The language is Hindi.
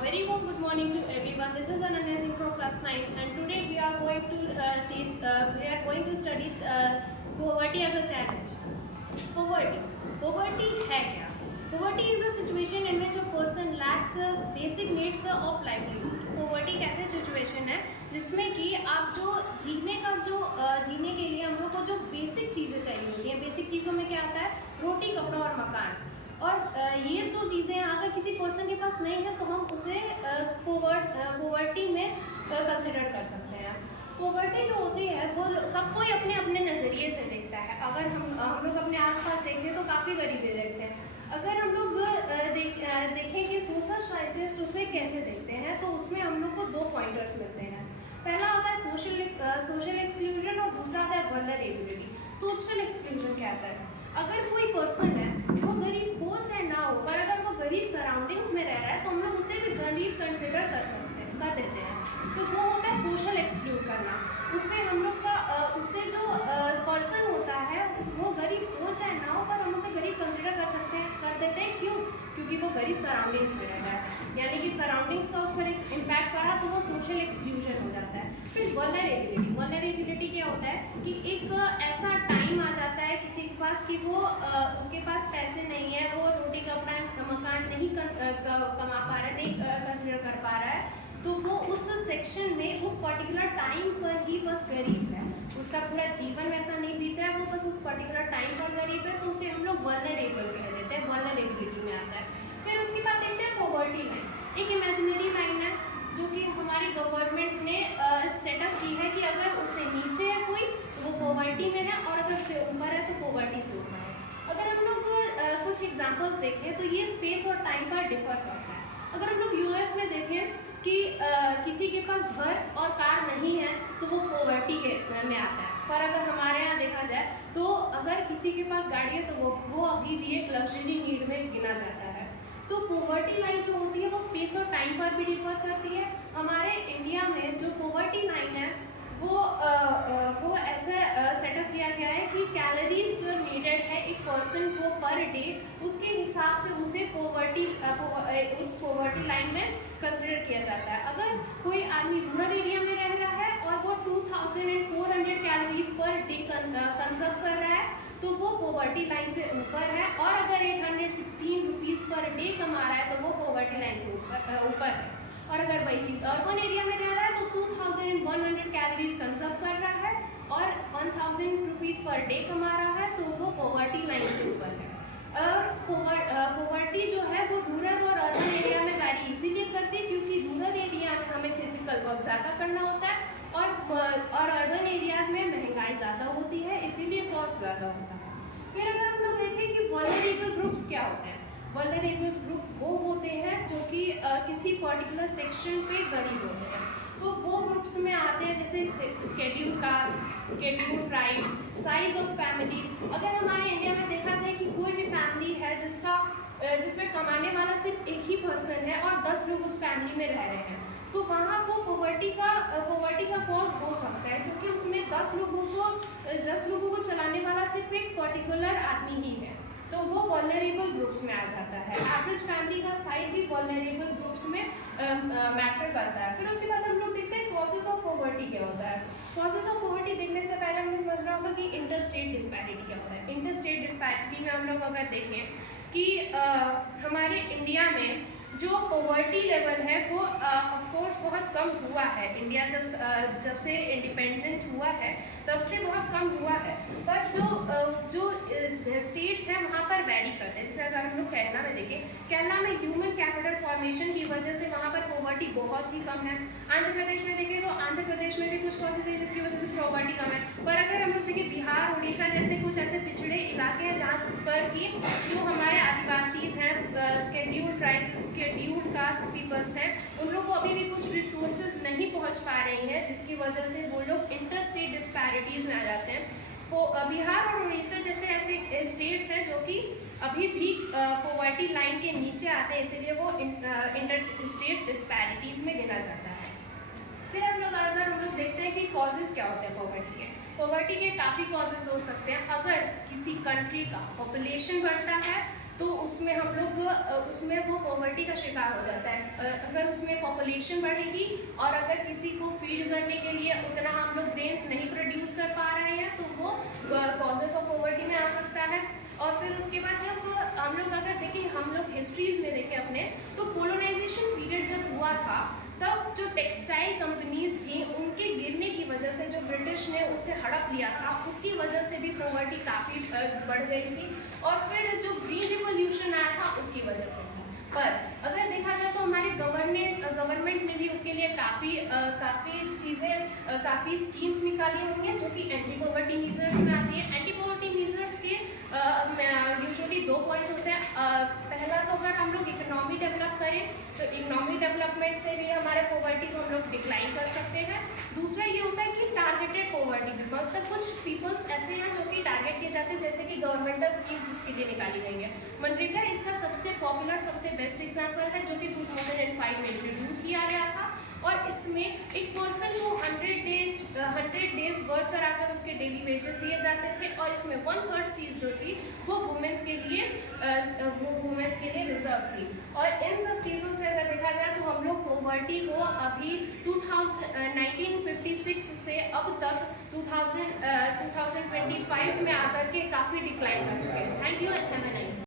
very warm good morning to everyone. This is Ananya Singh from class 9, and today we are going to study poverty as a challenge. Poverty. Poverty है क्या? Poverty is a situation in which a person lacks basic needs of livelihood. Poverty एक ऐसी situation है जिसमें कि आप जो जीने के लिए हम लोग को जो बेसिक चीज़ें चाहिए होती हैं. बेसिक चीज़ों में क्या आता है? रोटी, कपड़ा और मकान. और ये जो चीज़ें अगर किसी पर्सन के पास नहीं है तो हम उसे पोवर्टी में कंसिडर कर सकते हैं. पोवर्टी जो होती है वो सब कोई अपने अपने नज़रिए से देखता है. अगर हम लोग अपने आसपास देखें तो काफ़ी गरीबी देखते हैं. अगर हम लोग देखें कि सोशल साइंटिस्ट उसे कैसे देखते हैं तो उसमें हम लोग को 2 पॉइंटर्स मिलते हैं. पहला आता है सोशल एक्सक्लूजन और दूसरा आता है वल्नरेबिलिटी. सोशल एक्सक्लूजन क्या आता है? अगर कोई पर्सन है वो गरीब हो चाहे ना हो, पर अगर वो गरीब सराउंडिंग्स में रह रहा है तो हम लोग उसे भी गरीब कंसिडर कर देते हैं. तो वो होता है सोशल एक्सक्लूड करना. उससे हम लोग का उससे जो पर्सन होता है वो गरीब हो चाहे ना हो, पर हम उसे गरीब कंसिडर कर देते हैं. क्यों? क्योंकि वो गरीब सराउंडिंग्स में रहता है, यानी कि सराउंडिंग्स का उस पर इम्पैक्ट पड़ा तो वो सोशल एक्सक्लूजन हो जाता है. फिर वल्नरेबिलिटी क्या होता है कि एक ऐसा टाइम आ जाता है किसी के पास कि वो उसके पास पैसे नहीं है, वो रोटी कपड़ा मकान नहीं कमा पा रहा है, नहीं कंसिडर कर पा रहा है, तो वो उस सेक्शन में उस पर्टिकुलर टाइम पर ही बस गरीब है. उसका पूरा जीवन वैसा नहीं बीत रहा है, वो बस उस पर्टिकुलर टाइम पर गरीब है, तो उसे हम लोग वल्नरेबल कह देते हैं. वल्नरेबिलिटी में आता है. फिर उसके बाद देखते हैं पॉवर्टी लाइन. एक इमेजिनरी लाइन है जो कि हमारी गवर्नमेंट ने सेटअप की है कि अगर उससे नीचे है कोई तो वो पॉवर्टी में है, और अगर से ऊपर है तो पॉवर्टी से ऊपर है. अगर हम लोग कुछ एग्जांपल्स देखें तो ये स्पेस और टाइम पर डिफर करता है. अगर हम लोग यूएस में देखें कि किसी के पास घर और कार नहीं है तो वो पॉवर्टी के में आता है. पर अगर हमारे यहाँ देखा जाए तो अगर किसी के पास गाड़ी है तो वो अभी भी एक लग्जरी नीड में गिना जाता है. तो पॉवर्टी लाइन जो होती है वो स्पेस और टाइम पर भी डिफर करती है. हमारे इंडिया में जो पॉवर्टी लाइन है वो ऐसे सेटअप किया गया है कि कैलोरीज जो नीडेड है एक पर्सन को पर डे, उसके हिसाब से उसे उस पॉवर्टी लाइन में कंसिडर किया जाता है. अगर कोई आदमी रूरल एरिया में रह रहा है और वो 2400 कैलोरीज पर डे कंजर्व कर रहा है तो वो पॉवर्टी लाइन से ऊपर है. और अगर 816 रुपीज़ पर डे कमा रहा है तो वो पॉवर्टी लाइन से ऊपर है. और अगर वही चीज़ अर्बन एरिया में रह रहा है तो 2100 कैलोरीज कंजर्व कर रहा है और 1000 रुपीज़ पर डे कमा रहा है तो वो पॉवर्टी लाइन से ऊपर है. और पॉवर्टी जो है वो रूरल और अर्बन एरिया में वैरी इसीलिए करती है क्योंकि रूरल एरिया में हमें फिजिकल वर्क ज़्यादा करना होता है और अर्बन एरियाज़ में महंगाई ज़्यादा होती है, इसीलिए कॉस्ट ज़्यादा होता है. फिर अगर हम लोग देखें कि वल्नरेबल ग्रुप्स क्या होते हैं. वल्नरेबल ग्रुप वो होते हैं जो कि किसी पर्टिकुलर सेक्शन पे गरीब होते हैं. तो वो ग्रुप्स में आते हैं जैसे schedule caste, schedule tribes, size of family. अगर हमारे इंडिया में देखा जाए कि कोई भी फैमिली है जिसमें कमाने वाला सिर्फ एक ही पर्सन है और 10 लोग उस फैमिली में रह रहे हैं, तो वहाँ वो पॉवर्टी का कॉज हो सकता है क्योंकि उसमें 10 लोगों को चलाने वाला सिर्फ एक पर्टिकुलर आदमी ही है, तो वो वल्नरेबल ग्रुप्स में आ जाता है. एवरेज फैमिली का साइज भी वल्नरेबल ग्रुप्स में मैटर करता है. फिर उसके बाद हम लोग देखते हैं कॉजेज ऑफ पॉवर्टी क्या होता है. कॉजेज ऑफ पॉवर्टी देखने से पहले हमें समझना होगा कि इंटरस्टेट डिस्पैरिटी क्या होता है. इंटरस्टेट डिस्पैरिटी में हम लोग अगर देखें कि हमारे इंडिया में जो पॉवर्टी लेवल है वो ऑफकोर्स बहुत कम हुआ है. इंडिया जब से इंडिपेंडेंट हुआ है तब से बहुत कम हुआ है, पर जो स्टेट्स हैं वहाँ पर वैरी करते हैं. जैसे अगर हम लोग केरला में देखें, केरला में ह्यूमन कैपिटल फॉर्मेशन की वजह से वहाँ पर पॉवर्टी बहुत ही कम है. आंध्र प्रदेश में देखें तो आंध्र प्रदेश में भी कुछ कॉजेज है जिसकी वजह से पॉवर्टी कम है. पर अगर हम लोग देखें बिहार, उड़ीसा जैसे कुछ ऐसे पिछड़े इलाके हैं जहाँ पर कि जो हमारे आदिवासीज हैं, schedule tribes, scheduled caste peoples हैं, उन लोग को अभी भी कुछ रिसोर्सेज नहीं पहुँच पा रही हैं जिसकी वजह से वो लोग इंटरस्टेट डिस्पैरिटीज़ में आ जाते हैं. बिहार और उड़ीसा जैसे ऐसे स्टेट्स हैं जो कि अभी भी पॉवर्टी लाइन के नीचे आते हैं, इसीलिए वो इंटर स्टेट डिस्पैरिटीज़ में गिना जाता है. फिर अगर हम लोग देखते हैं कि कॉजेज़ क्या होते हैं पॉवर्टी के. पॉवर्टी के काफ़ी कॉजेज़ हो सकते हैं. अगर किसी कंट्री का पॉपुलेशन बढ़ता है तो उसमें हम लोग उसमें वो पॉवर्टी का शिकार हो जाता है। अगर उसमें पॉपुलेशन बढ़ेगी और अगर किसी को फीड करने के लिए उतना हम लोग ग्रेन्स नहीं प्रोड्यूस कर पा रहे हैं तो वो कॉजेज ऑफ पॉवर्टी में आ सकता है। और फिर उसके बाद जब हम लोग अगर देखें, हम लोग हिस्ट्रीज में देखें अपने, तो कोलोनाइजेशन पीरियड जब हुआ था तब जो टेक्सटाइल कंपनीज थी उनके गिरने की वजह से जो ब्रिटिश ने उसे हड़प लिया था, उसकी वजह से भी पॉवर्टी काफ़ी बढ़ गई थी। और फिर जो ग्रीन रिवॉल्यूशन आया था उसकी वजह से भी। पर अगर देखा जाए तो हमारे गवर्नमेंट ने भी उसके लिए काफ़ी चीज़ें, काफ़ी स्कीम्स निकाली हुई हैं जो कि एंटी पॉवर्टी मीजर्स में आती है। एंटी पॉवर्टी मीजर्स के यूजुअली 2 पॉइंट्स होते हैं। पहला तो अगर हम लोग इकोनॉमी डेवलप करें तो इकोनॉमी डेवलपमेंट से भी हमारे पॉवर्टी को हम लोग डिक्लाइन कर सकते हैं। दूसरा ये होता है कि टारगेटेड पॉवर्टी भी, मतलब कुछ पीपल्स ऐसे हैं जो कि टारगेट किए जाते हैं, जैसे कि गवर्नमेंटल स्कीम्स जिसके लिए निकाली गई है। मनरेगा इसका सबसे पॉपुलर, सबसे बेस्ट एग्जाम्पल है, जो कि 2005 में इंट्रोड्यूस किया गया था। और इसमें एक पर्सन को 100 डेज वर्क कराकर उसके डेली वेजेस दिए जाते थे। और इसमें 1/3 चीज़ जो थी वो वुमेंस के लिए रिजर्व थी। और इन सब चीज़ों से अगर देखा जाए तो हम लोग पॉवर्टी को अभी 1956 से अब तक 2025 में आकर के काफ़ी डिक्लाइन कर चुके हैं। Thank you and have a nice day.